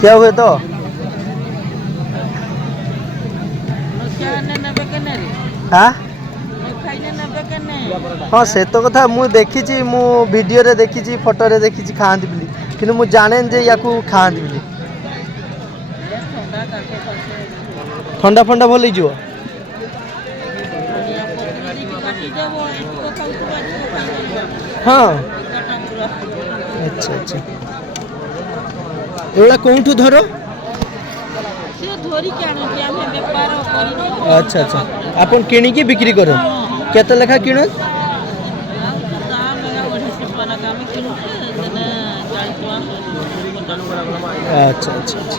क्या हुए तो हाँ हाँ से तो कथा मु देखी मु वीडियो रे देखी फोटो रे देखी खाती बोली कि मु जाने जे या खाती बोली ठंडा फंडा भल हो हाँ अच्छा अच्छा एवढा कोठू धर अच्छा अच्छा आपन किणिकी बिक्री कर केते लेखा किण अच्छा अच्छा अच्छा